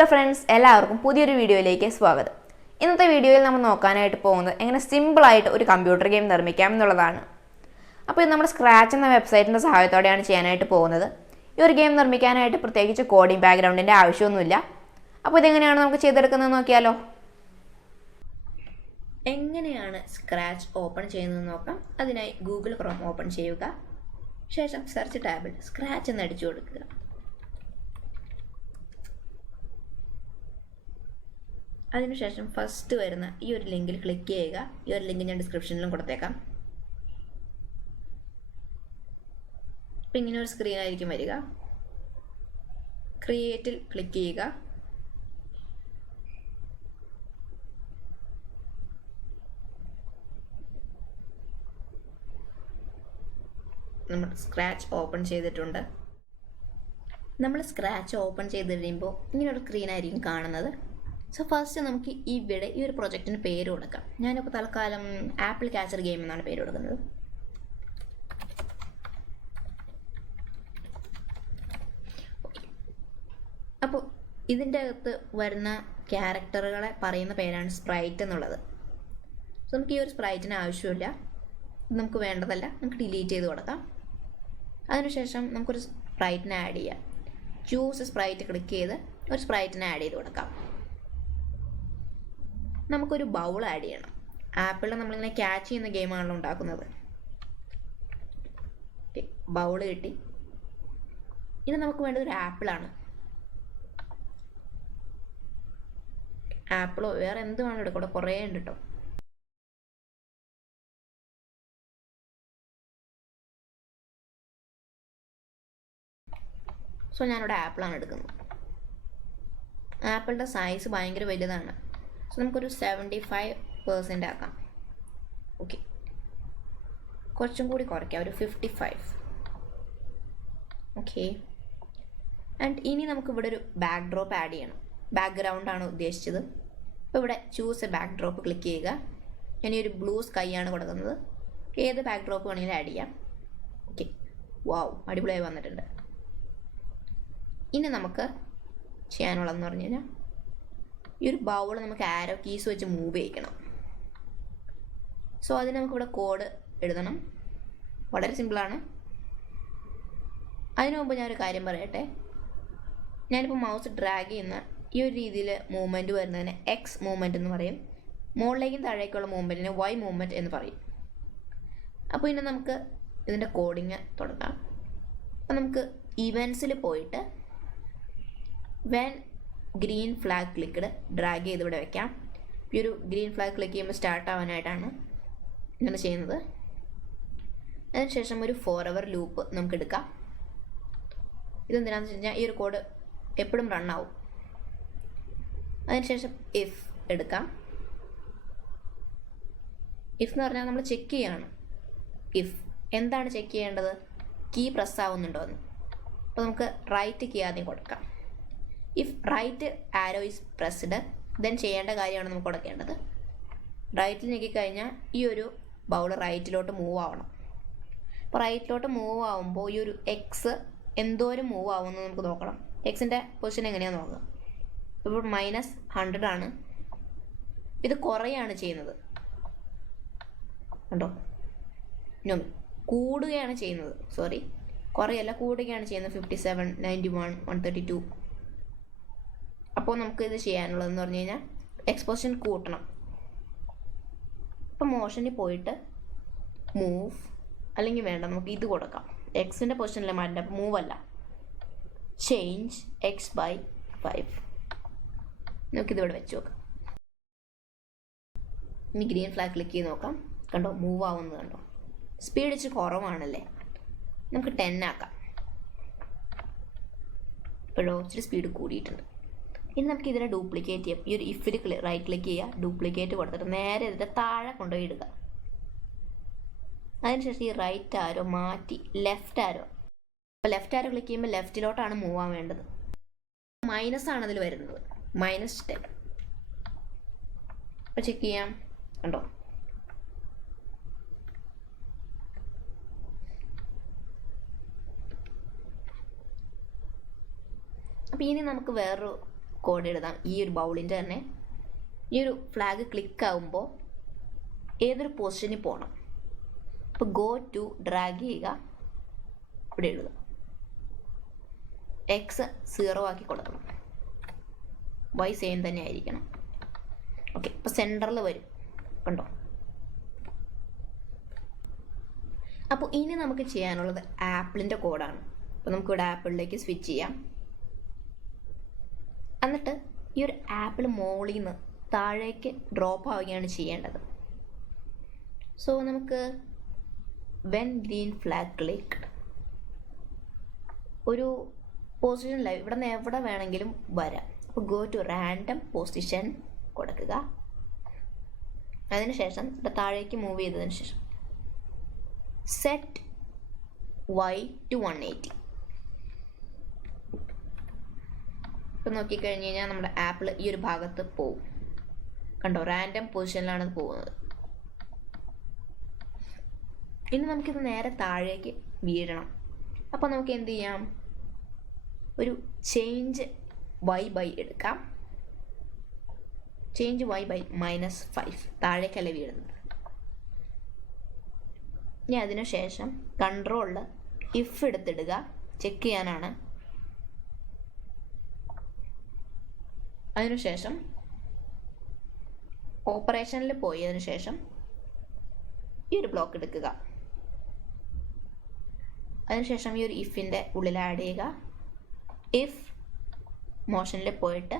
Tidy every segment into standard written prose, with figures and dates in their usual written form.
Hello friends, എല്ലാവർക്കും പുതിയൊരു വീഡിയോയിലേക്ക് സ്വാഗതം. ഇന്നത്തെ വീഡിയോയിൽ നമ്മൾ നോക്കാനായിട്ട് പോകുന്നത് എങ്ങനെ സിമ്പിളായിട്ട് ഒരു കമ്പ്യൂട്ടർ ഗെയിം നിർമ്മിക്കാം എന്നുള്ളതാണ്. അപ്പോൾ ഇത് നമ്മൾ സ്ക്രാച്ച് എന്ന വെബ്സൈറ്റിൻ്റെ സഹായത്തോടെയാണ് ചെയ്യാനായിട്ട് പോകുന്നത്. ഈ ഒരു ഗെയിം നിർമ്മിക്കാനായിട്ട് പ്രത്യേകിച്ച് കോഡിംഗ് ബാക്ക്ഗ്രൗണ്ടിൻ്റെ ആവശ്യമൊന്നുമില്ല. അപ്പോൾ ഇതെങ്ങനെയാണ് നമുക്ക് ചെയ്തെടുക്കുന്നത് നോക്കിയാലോ. എങ്ങനെയാണ് സ്ക്രാച്ച് ഓപ്പൺ ചെയ്യുന്നത് നോക്കാം. അതിനായി ഗൂഗിൾ ക്രോം ഓപ്പൺ ചെയ്യുക. ശേഷം സെർച്ച് ടാബിൽ സ്ക്രാച്ച് എന്ന് അടിച്ചു കൊടുക്കുക. അതിനുശേഷം ഫസ്റ്റ് വരുന്ന ഈ ഒരു ലിങ്കിൽ ക്ലിക്ക് ചെയ്യുക. ഈ ഒരു ലിങ്ക് ഞാൻ ഡിസ്ക്രിപ്ഷനിലും കൊടുത്തേക്കാം. അപ്പം ഇങ്ങനെ ഒരു സ്ക്രീൻ ആയിരിക്കും വരിക. ക്രിയേറ്റിൽ ക്ലിക്ക് ചെയ്യുക. നമ്മൾ സ്ക്രാച്ച് ഓപ്പൺ ചെയ്തിട്ടുണ്ട്. നമ്മൾ സ്ക്രാച്ച് ഓപ്പൺ ചെയ്ത് കഴിയുമ്പോൾ ഇങ്ങനൊരു സ്ക്രീൻ ആയിരിക്കും കാണുന്നത്. സോ ഫസ്റ്റ് നമുക്ക് ഇവിടെ ഈ ഒരു പ്രൊജക്റ്റിന് പേര് കൊടുക്കാം. ഞാനിപ്പോൾ തൽക്കാലം ആപ്പിൾ ക്യാച്ചർ ഗെയിം എന്നാണ് പേര് കൊടുക്കുന്നത്. അപ്പോൾ ഇതിൻ്റെ അകത്ത് വരുന്ന ക്യാരക്ടറുകളെ പറയുന്ന പേരാണ് സ്പ്രൈറ്റ് എന്നുള്ളത്. സോ നമുക്ക് ഈ ഒരു സ്പ്രൈറ്റിന് ആവശ്യമില്ല, നമുക്ക് വേണ്ടതല്ല, നമുക്ക് ഡിലീറ്റ് ചെയ്ത് കൊടുക്കാം. അതിനുശേഷം നമുക്കൊരു സ്പ്രൈറ്റിനെ ആഡ് ചെയ്യാം. ചൂസ് സ്പ്രൈറ്റ് ക്ലിക്ക് ചെയ്ത് ഒരു സ്പ്രൈറ്റിനെ ആഡ് ചെയ്ത് കൊടുക്കാം. നമുക്കൊരു ബൗൾ ആഡ് ചെയ്യണം. ആപ്പിളിൽ നമ്മളിങ്ങനെ ക്യാച്ച് ചെയ്യുന്ന ഗെയിമാണല്ലോ ഉണ്ടാക്കുന്നത്. ബൗൾ കിട്ടി. ഇനി നമുക്ക് വേണ്ടത് ഒരു ആപ്പിളാണ്. ആപ്പിളോ വേറെ എന്ത് വേണം എടുക്കൂടെ, കുറേ ഉണ്ട് കേട്ടോ. സോ ഞാനിവിടെ ആപ്പിളാണ് എടുക്കുന്നത്. ആപ്പിളിൻ്റെ സൈസ് ഭയങ്കര വലുതാണ്. സോ നമുക്കൊരു 75% ആക്കാം. ഓക്കെ, കുറച്ചും കൂടി കുറയ്ക്കാം, ഒരു 55. ഓക്കെ, ആൻഡ് ഇനി നമുക്ക് ഇവിടെ ഒരു ബാക്ക് ഡ്രോപ്പ് ആഡ് ചെയ്യണം. ബാക്ക്ഗ്രൗണ്ടാണ് ഉദ്ദേശിച്ചത്. അപ്പോൾ ഇവിടെ choose A back drop click ചെയ്യുക. ഇനി ഒരു ബ്ലൂ സ്കൈ ആണ് കൊടുക്കുന്നത്. ഏത് ബാക്ക് ഡ്രോപ്പ് വേണമെങ്കിലും ആഡ് ചെയ്യാം. ഓക്കെ, വാവ്, അടിപൊളിയായി വന്നിട്ടുണ്ട്. ഇനി നമുക്ക് ചെയ്യാനുള്ളതെന്ന് പറഞ്ഞു കഴിഞ്ഞാൽ ഈ ഒരു ബൗൾ നമുക്ക് ആരോ കീസ് വെച്ച് മൂവ് ചെയ്യിക്കണം. സോ അതിന് നമുക്കിവിടെ കോഡ് എഴുതണം. വളരെ സിമ്പിളാണ്. അതിനു മുമ്പ് ഞാനൊരു കാര്യം പറയട്ടെ. ഞാനിപ്പോൾ മൗസ് ഡ്രാഗ് ചെയ്യുന്ന ഈ ഒരു രീതിയിൽ മൂവ്മെൻറ്റ് വരുന്നതിന് എക്സ് മൂവ്മെൻറ്റ് എന്ന് പറയും. മുകളിലേക്കും താഴേക്കുള്ള മൂവ്മെൻറ്റിന് വൈ മൂവ്മെൻറ്റ് എന്ന് പറയും. അപ്പോൾ ഇനി നമുക്ക് ഇതിൻ്റെ കോഡിങ് തുടങ്ങാം. അപ്പോൾ നമുക്ക് ഇവൻസിൽ പോയിട്ട് when green flag clicked drag ചെയ്ത് ഇവിടെ വെക്കാം. ഈ ഒരു ഗ്രീൻ ഫ്ലാഗ് ക്ലിക്ക് ചെയ്യുമ്പോൾ സ്റ്റാർട്ട് ആവാനായിട്ടാണ് ഇങ്ങനെ ചെയ്യുന്നത്. അതിനുശേഷം ഒരു ഫോർ അവർ ലൂപ്പ് നമുക്ക് എടുക്കാം. ഇതെന്തിനാന്ന് വെച്ച് കഴിഞ്ഞാൽ ഈ ഒരു കോഡ് എപ്പോഴും റൺ ആവും. അതിനുശേഷം ഇഫ് എടുക്കാം. ഇഫ് എന്ന് പറഞ്ഞാൽ നമ്മൾ ചെക്ക് ചെയ്യാണ്. ഇഫ് എന്താണ് ചെക്ക് ചെയ്യേണ്ടത്? കീ പ്രസ് ആവുന്നുണ്ടോ എന്ന്. അപ്പോൾ നമുക്ക് റൈറ്റ് കീ ആദ്യം കൊടുക്കാം. If right arrow is pressed then ചെയ്യേണ്ട കാര്യമാണ് നമുക്ക് കൊടുക്കേണ്ടത്. റൈറ്റിൽ ഞെക്കിക്കഴിഞ്ഞാൽ ഈ ഒരു ബൗൾ റൈറ്റിലോട്ട് മൂവ് ആവണം. അപ്പോൾ റൈറ്റിലോട്ട് മൂവ് ആവുമ്പോൾ ഈ ഒരു എക്സ് എന്തോരം മൂവ് ആവുമെന്ന് നമുക്ക് നോക്കണം. എക്സിൻ്റെ പൊസിഷൻ എങ്ങനെയാണെന്ന് നോക്കാം. ഇപ്പോൾ -100 ആണ്. ഇത് കുറയാണ് ചെയ്യുന്നത് കണ്ടോ. നോ, കൂടുകയാണ് ചെയ്യുന്നത്. സോറി, കുറയല്ല, കൂടുകയാണ് ചെയ്യുന്നത്. 57, 91, 132. അപ്പോൾ നമുക്ക് ഇത് ചെയ്യാനുള്ളതെന്ന് പറഞ്ഞു കഴിഞ്ഞാൽ എക്സ്പോഷൻ കൂട്ടണം. അപ്പം മോഷനിൽ പോയിട്ട് മൂവ്, അല്ലെങ്കിൽ വേണ്ട നമുക്ക് ഇത് കൊടുക്കാം. എക്സിൻ്റെ പൊസിഷനിലെ മാറ്റേണ്ട, അപ്പോൾ മൂവ് അല്ല, ചേഞ്ച് എക്സ് ബൈ 5. നമുക്കിതിവിടെ വെച്ച് നോക്കാം. ഇനി ഗ്രീൻ ഫ്ലാഗ് ക്ലിക്ക് ചെയ്ത് നോക്കാം. കണ്ടോ, മൂവ് ആവുന്നത് കണ്ടോ. സ്പീഡ് ഇച്ചിരി കുറവാണല്ലേ, നമുക്ക് 10 ആക്കാം. ഇപ്പോഴോ ഇച്ചിരി സ്പീഡ് കൂടിയിട്ടുണ്ട്. ഇനി നമുക്ക് ഇതിനെ ഡ്യൂപ്ലിക്കേറ്റ് ചെയ്യാം. ഈ ഒരു ഇഫിൽ റൈറ്റ് ക്ലിക്ക് ചെയ്യുക, ഡ്യൂപ്ലിക്കേറ്റ് കൊടുത്തിട്ട് നേരെ ഇതിൻ്റെ താഴെ കൊണ്ടുപോയി ഇടുക. അതിനുശേഷം ഈ റൈറ്റ് ആരോ മാറ്റി ലെഫ്റ്റ് ആരോ, അപ്പോൾ ലെഫ്റ്റ് ആരോ ക്ലിക്ക് ചെയ്യുമ്പോൾ ലെഫ്റ്റിലോട്ടാണ് മൂവ് ആവാൻ വേണ്ടത്. മൈനസ് ആണ് അതിൽ വരുന്നത്, -10. അപ്പോൾ ചെക്ക് ചെയ്യാം, കണ്ടോ. അപ്പോൾ ഇനി നമുക്ക് വേറൊരു കോഡ് എഴുതാം. ഈ ഒരു ബൗളിൻ്റെ തന്നെ ഈ ഒരു ഫ്ലാഗ് ക്ലിക്ക് ആകുമ്പോൾ ഏതൊരു പൊസിഷനിൽ പോകണം. അപ്പോൾ ഗോ ടു ഡ്രാഗ് ചെയ്യുക, ഇവിടെ എഴുതുക. എക്സ് 0 ആക്കി കൊടുക്കണം, വൈ സെയിം തന്നെ ആയിരിക്കണം. ഓക്കെ, ഇപ്പോൾ സെൻറ്ററിൽ വരും, കണ്ടോ? അപ്പോൾ ഇനി നമുക്ക് ചെയ്യാനുള്ളത് ആപ്പിളിൻ്റെ കോഡാണ്. അപ്പോൾ നമുക്കിവിടെ ആപ്പിളിലേക്ക് സ്വിച്ച് ചെയ്യാം. എന്നിട്ട് ഈ ഒരു ആപ്പിൾ മുകളിൽ നിന്ന് താഴേക്ക് ഡ്രോപ്പ് ആവുകയാണ് ചെയ്യേണ്ടത്. സോ നമുക്ക് വെൻ ഗ്രീൻ ഫ്ലാഗ് ക്ലിക്ക് ഒരു പൊസിഷനിലായി ഇവിടെ നിന്ന് എവിടെ വേണമെങ്കിലും വരാം. അപ്പോൾ ഗോ ടു റാൻഡം പൊസിഷൻ കൊടുക്കുക. അതിനുശേഷം ഇവിടെ താഴേക്ക് മൂവ് ചെയ്തതിന് ശേഷം സെറ്റ് y to 180. ഇപ്പം നോക്കിക്കഴിഞ്ഞ് കഴിഞ്ഞാൽ നമ്മുടെ ആപ്പിൾ ഈ ഒരു ഭാഗത്ത് പോവും, കണ്ടോ? റാൻഡം പൊസിഷനിലാണ് പോകുന്നത്. ഇനി നമുക്കിത് നേരെ താഴേക്ക് വീഴണം. അപ്പോൾ നമുക്ക് എന്ത് ചെയ്യാം? ഒരു ചേഞ്ച് y എടുക്കാം. ചേഞ്ച് y -5, താഴേക്കല്ല വീഴുന്നത്. ഇനി അതിനുശേഷം കൺട്രോളിൽ ഇഫ് എടുത്തിടുക, ചെക്ക് ചെയ്യാനാണ്. അതിനുശേഷം ഓപ്പറേഷനിൽ പോയതിനു ശേഷം ഈ ഒരു ബ്ലോക്ക് എടുക്കുക. അതിനുശേഷം ഈ ഒരു ഇഫിൻ്റെ ഉള്ളിൽ ആഡ് ചെയ്യുക. ഇഫ് മോഷനിൽ പോയിട്ട്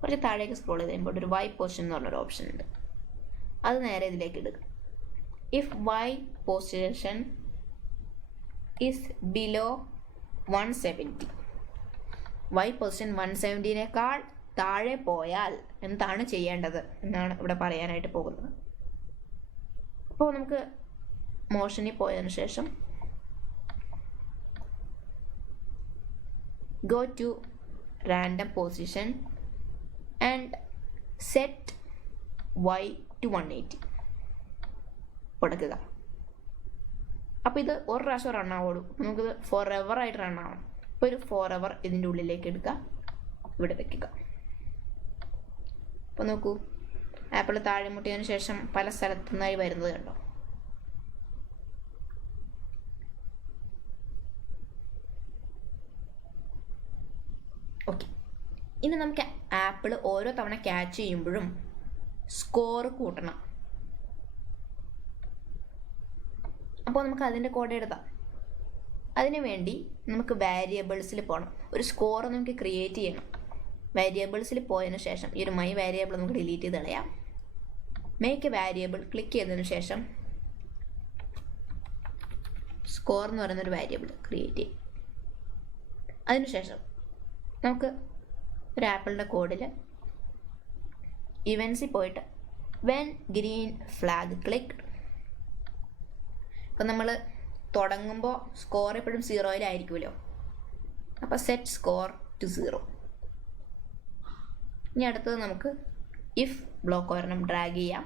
കുറച്ച് താഴേക്ക് സ്ക്രോൾ ചെയ്ത് കഴിയുമ്പോൾ ഒരു y പൊസിഷൻ എന്ന് പറഞ്ഞൊരു ഓപ്ഷൻ ഉണ്ട്, അത് നേരെ ഇതിലേക്ക് ഇടുക. If y position is below 170, y position 170-നേക്കാൾ താഴെ പോയാൽ എന്താണ് ചെയ്യേണ്ടത് എന്നാണ് ഇവിടെ പറയാനായിട്ട് പോകുന്നത്. അപ്പോൾ നമുക്ക് മോഷനിൽ പോയതിനു ശേഷം go to random position and set y to 180 കൊടുക്കുക. അപ്പോൾ ഇത് ഒരു പ്രാവശ്യം റൺ ആവുള്ളൂ, നമുക്കിത് ഫോർ എവർ ആയിട്ട് റൺ ആവണം. അപ്പോൾ ഒരു 4 hour ഇതിൻ്റെ ഉള്ളിലേക്ക് എടുക്കുക, ഇവിടെ വെക്കുക. അപ്പോൾ നോക്കൂ, ആപ്പിൾ താഴെ മുട്ടിയതിന് ശേഷം പല സ്ഥലത്തു നിന്നായി വരുന്നത് കണ്ടോ? ഓക്കെ, ഇനി നമുക്ക് ആപ്പിൾ ഓരോ തവണ ക്യാച്ച് ചെയ്യുമ്പോഴും സ്കോർ കൂട്ടണം. അപ്പോൾ നമുക്ക് അതിൻ്റെ കോഡ് എഴുതാം. അതിനു വേണ്ടി നമുക്ക് വേരിയബിൾസിൽ പോകണം. ഒരു സ്കോർ നമുക്ക് ക്രിയേറ്റ് ചെയ്യണം. വേരിയബിൾസിൽ പോയതിനു ശേഷം ഈ ഒരു മൈ വേരിയബിൾ നമുക്ക് ഡിലീറ്റ് ചെയ്ത് കളയാം. മേക്ക് എ വേരിയബിൾ ക്ലിക്ക് ചെയ്തതിനു ശേഷം സ്കോർ എന്ന് പറയുന്നൊരു വേരിയബിൾ ക്രിയേറ്റ് ചെയ്യും. അതിനുശേഷം നമുക്ക് ഒരു ആപ്പിളിൻ്റെ കോഡിൽ ഇവൻസിൽ പോയിട്ട് വെൻ ഗ്രീൻ ഫ്ലാഗ് ക്ലിക്ക്. അപ്പം നമ്മൾ തുടങ്ങുമ്പോൾ സ്കോർ എപ്പോഴും 0-ലായിരിക്കുമല്ലോ. അപ്പോൾ സെറ്റ് സ്കോർ ടു 0. ഇനി അടുത്തത് നമുക്ക് ഇഫ് ബ്ലോക്ക് ഒരെണ്ണം ഡ്രാഗ് ചെയ്യാം.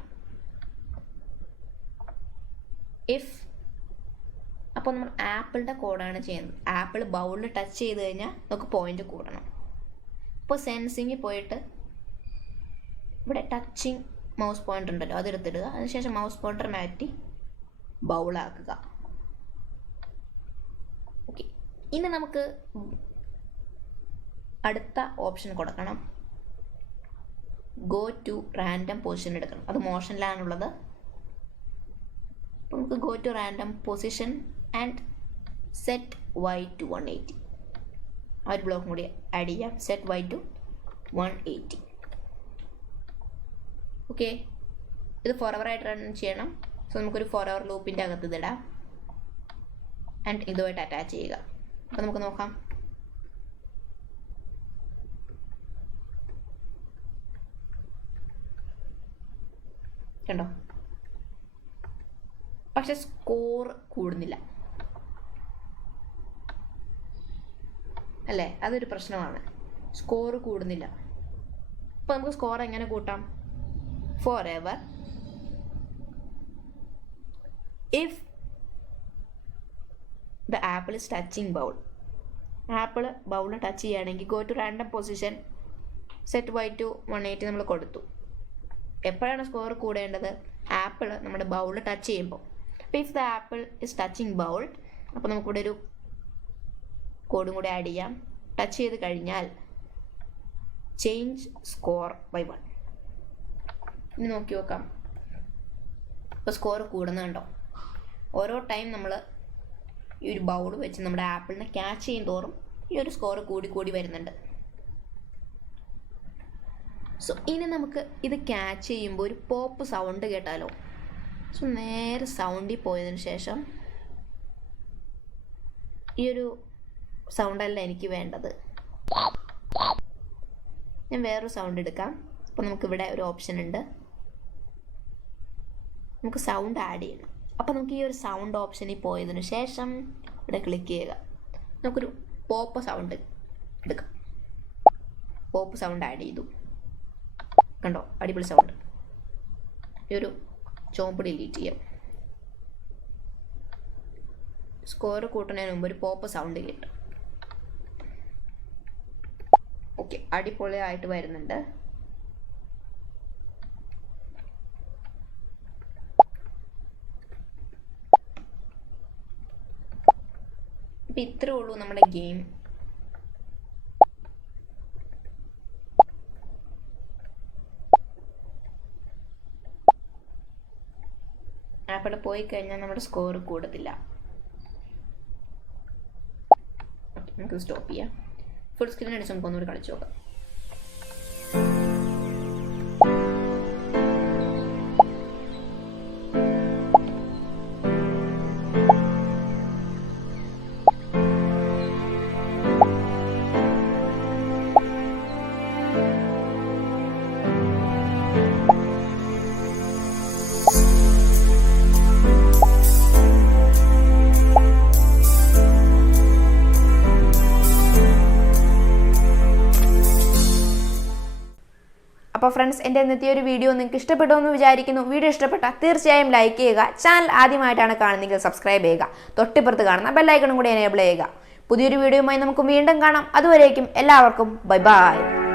ഇഫ് അപ്പോൾ നമ്മൾ ആപ്പിളിൻ്റെ കോഡാണ് ചെയ്യുന്നത്. ആപ്പിൾ ബൗളിൽ ടച്ച് ചെയ്ത് കഴിഞ്ഞാൽ നമുക്ക് പോയിന്റ് കൂടണം. അപ്പോൾ സെൻസിങ്ങിൽ പോയിട്ട് ഇവിടെ ടച്ചിങ് മൗസ് പോയിൻ്റർ ഉണ്ടല്ലോ, അതെടുത്തിടുക. അതിനുശേഷം മൗസ് പോയിൻ്റർ മാറ്റി ബൗളാക്കുക. ഓക്കെ, ഇനി നമുക്ക് അടുത്ത ഓപ്ഷൻ കൊടുക്കണം. ഗോ ടു റാൻഡം പൊസിഷൻ എടുക്കണം. അത് മോഷനിലാണുള്ളത്. അപ്പോൾ നമുക്ക് go to random position and set y to 180. ആ ഒരു ബ്ലോക്കും കൂടി ആഡ് ചെയ്യാം. Set y to 180. ഓക്കെ, ഇത് ഫോർ ആയിട്ട് റൺ ചെയ്യണം. സോ നമുക്കൊരു 4 hour ലൂപ്പിൻ്റെ അകത്ത് ഇതിടാം ആൻഡ് ഇതുമായിട്ട് അറ്റാച്ച് ചെയ്യുക. അപ്പോൾ നമുക്ക് നോക്കാം. കണ്ടോ? പക്ഷെ സ്കോർ കൂടുന്നില്ല അല്ലേ? അതൊരു പ്രശ്നമാണ്. സ്കോർ കൂടുന്നില്ല. അപ്പോൾ നമുക്ക് സ്കോർ എങ്ങനെ കൂട്ടാം? Forever if the apple is touching bowl. Apple ബൗളിൽ ടച്ച് ചെയ്യുകയാണെങ്കിൽ go to random position set y to 180 നമ്മൾ കൊടുത്തു. എപ്പോഴാണ് സ്കോർ കൂടേണ്ടത്? ആപ്പിൾ നമ്മുടെ ബൗൾ ടച്ച് ചെയ്യുമ്പോൾ. അപ്പോൾ if the apple is touching bowl, അപ്പോൾ നമുക്കിവിടെ ഒരു കോഡും കൂടി ആഡ് ചെയ്യാം. ടച്ച് ചെയ്ത് കഴിഞ്ഞാൽ ചേഞ്ച് സ്കോർ ബൈ 1. ഇനി നോക്കി നോക്കാം. ഇപ്പോൾ സ്കോർ കൂടുന്നുണ്ടോ? ഓരോ ടൈം നമ്മൾ ഈ ഒരു ബൗൾ വെച്ച് നമ്മുടെ ആപ്പിളിനെ ക്യാച്ച് ചെയ്യും തോറും ഈ ഒരു സ്കോർ കൂടി കൂടി വരുന്നുണ്ട്. സോ ഇനി നമുക്ക് ഇത് ക്യാച്ച് ചെയ്യുമ്പോൾ ഒരു പോപ്പ് സൗണ്ട് കേട്ടാലോ? സോ നേരെ സൗണ്ടിൽ പോയതിന് ശേഷം ഈ ഒരു സൗണ്ടല്ല എനിക്ക് വേണ്ടത്, ഞാൻ വേറൊരു സൗണ്ട് എടുക്കാം. അപ്പോൾ നമുക്കിവിടെ ഒരു ഓപ്ഷൻ ഉണ്ട്, നമുക്ക് സൗണ്ട് ആഡ് ചെയ്യണം. അപ്പോൾ നമുക്ക് ഈ ഒരു സൗണ്ട് ഓപ്ഷനിൽ പോയതിനു ശേഷം ഇവിടെ ക്ലിക്ക് ചെയ്യുക. നമുക്കൊരു പോപ്പ് സൗണ്ട് എടുക്കാം. പോപ്പ് സൗണ്ട് ആഡ് ചെയ്തു, കണ്ടോ? അടിപൊളി സൗണ്ട്. ഈ ഒരു ചോമ്പ് ഡിലീറ്റ് ചെയ്യാം. സ്കോർ കൂട്ടുന്നതിന് മുമ്പ് ഒരു പോപ്പ് സൗണ്ട് കിട്ടും. ഓക്കെ, അടിപൊളിയായിട്ട് വരുന്നുണ്ട്. അപ്പം ഇത്രേ ഉള്ളൂ നമ്മുടെ ഗെയിം. ആപ്പിൾ പോയി കഴിഞ്ഞാൽ നമ്മുടെ സ്കോർ കൂടത്തില്ല. നമുക്ക് സ്റ്റോപ്പ് ചെയ്യാം. ഫുൾ സ്ക്രീൻ അടിച്ച് നമുക്ക് ഒന്നുകൂടി കളിച്ചു നോക്കാം. അപ്പോൾ ഫ്രണ്ട്സ്, എൻ്റെ ഇന്നത്തെ ഒരു വീഡിയോ നിങ്ങൾക്ക് ഇഷ്ടപ്പെട്ടു എന്ന് വിചാരിക്കുന്നു. വീഡിയോ ഇഷ്ടപ്പെട്ടാൽ തീർച്ചയായും ലൈക്ക് ചെയ്യുക. ചാനൽ ആദ്യമായിട്ടാണ് കാണുന്നതെങ്കിൽ സബ്സ്ക്രൈബ് ചെയ്യുക. തൊട്ടിപ്പുറത്ത് കാണുന്ന ബെല്ലൈക്കണും കൂടി എനേബിൾ ചെയ്യുക. പുതിയൊരു വീഡിയോയുമായി നമുക്ക് വീണ്ടും കാണാം. അതുവരേക്കും എല്ലാവർക്കും ബൈ ബൈ.